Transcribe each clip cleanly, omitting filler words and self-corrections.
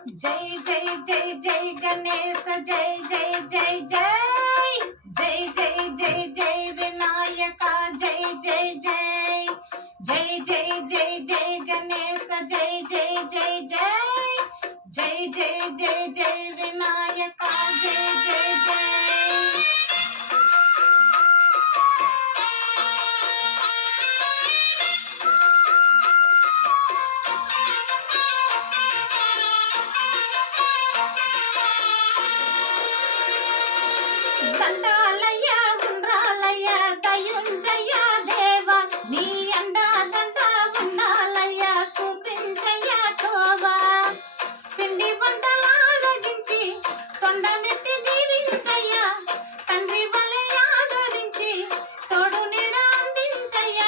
జై జై జై జై గణేశ జై జై జై జై జై జై జై జై వినాయక జై జై జై జై జై జై జై గణేశ జై జై జై జై జై జై జై జై వినాయక జై జై జై దండాలయ్య ఉండ్రాలయ్య దయుంజయ్య దేవా నీ అండా దండ ఉండాలయ్య చూపించయ్య తోవా పిండి వంటల ఆరగించి తొండమెత్తి దీవించయ్య తండ్రి వలె ఆదరించి తోడు నీడ అందించయ్య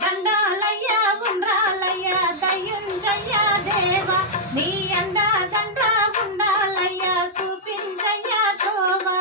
దండాలయ్య ఉండ్రాలయ్య దయుంజయ్య దేవా నీ అండా దండ ఉండాలయ్య చూపించయ్య తోవా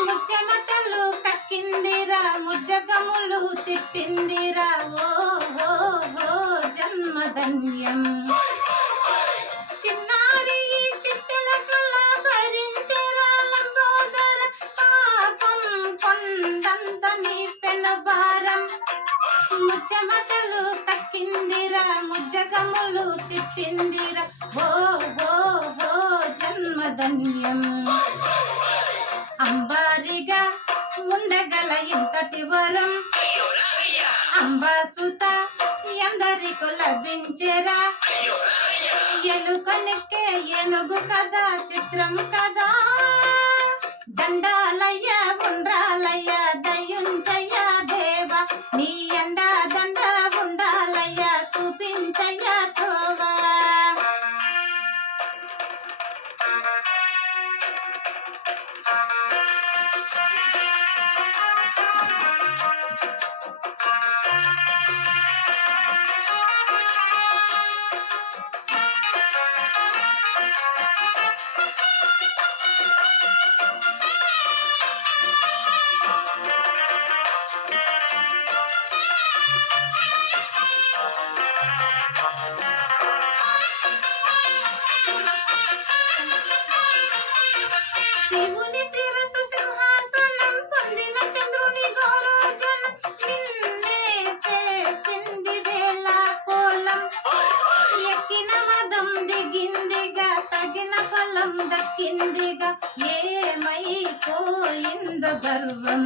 ముచ్చమటలు కక్కిందిరా ముజ్జగములు తిప్పిందిరా ఓ జన్మధన్యం చిన్నారి చిట్టెల కళ భరించరా లంబోదర పాపం కొండంత నీ పెనుభారం ముచ్చమటలు కక్కిందిరా ముజ్జగములు తిప్పిందిరా ఓ జన్మధన్యం అంబారిగా ఉండగల ఇంతటి వరం అంబాసుత ఎందరికో లభించెరా ఎలుకనెక్కే ఏనుగు కదా చిత్రం కదా దండాలయ్య ఉండ్రాలయ్య దయుంజయ్య దేవా నీ అండా దండ ఉండాలయ్య చూపించయ్య తోవా శివుని శిరసు సింహాసనం పొందిన చంద్రుని గౌరోజనం నిన్నే చేసింది వేళ కోలం ఎక్కిన మదం దిగిందిగా తగిన ఫలం దక్కిందిగా ఏమైపోయిందో గర్వం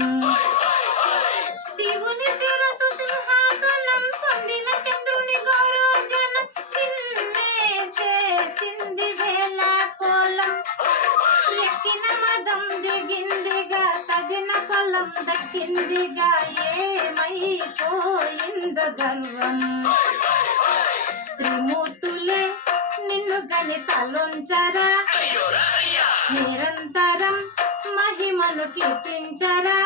శివుని శిరసు సింహాసనం పొందిన చంద్రుని గౌరోజనం నిన్నే చేసింది వేళ కోలం ఎక్కిన మదం దిగిందిగా తగిన ఫలం దక్కిందిగా ఏమైపోయిందో గర్వం త్రిమూర్తులే నిన్ను గని తలొంచరా నిరంతరం మహిమను కీర్తించరా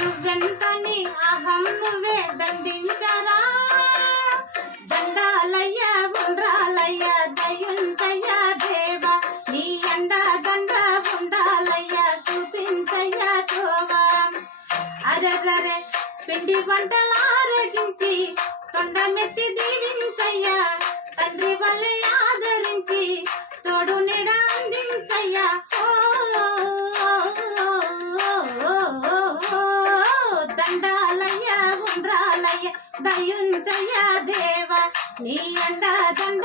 నువ్వెంతని అహం నువ్వే దండించరా దండాలయ్య ఉండ్రాలయ్య దయుంజయ్య దేవా నీ అండా దండ ఉండాలయ్య చూపించయ్య తోవా అరరరే పిండి వంటలు ఆరగించి తొండమెత్తి దీవించయ్య తండ్రి వలె ఆదరించి తోడు నీడ అందించయ్య దండాలయ్య ఉండ్రాలయ్య దయుంజయ్య దేవా నీ అండా దండ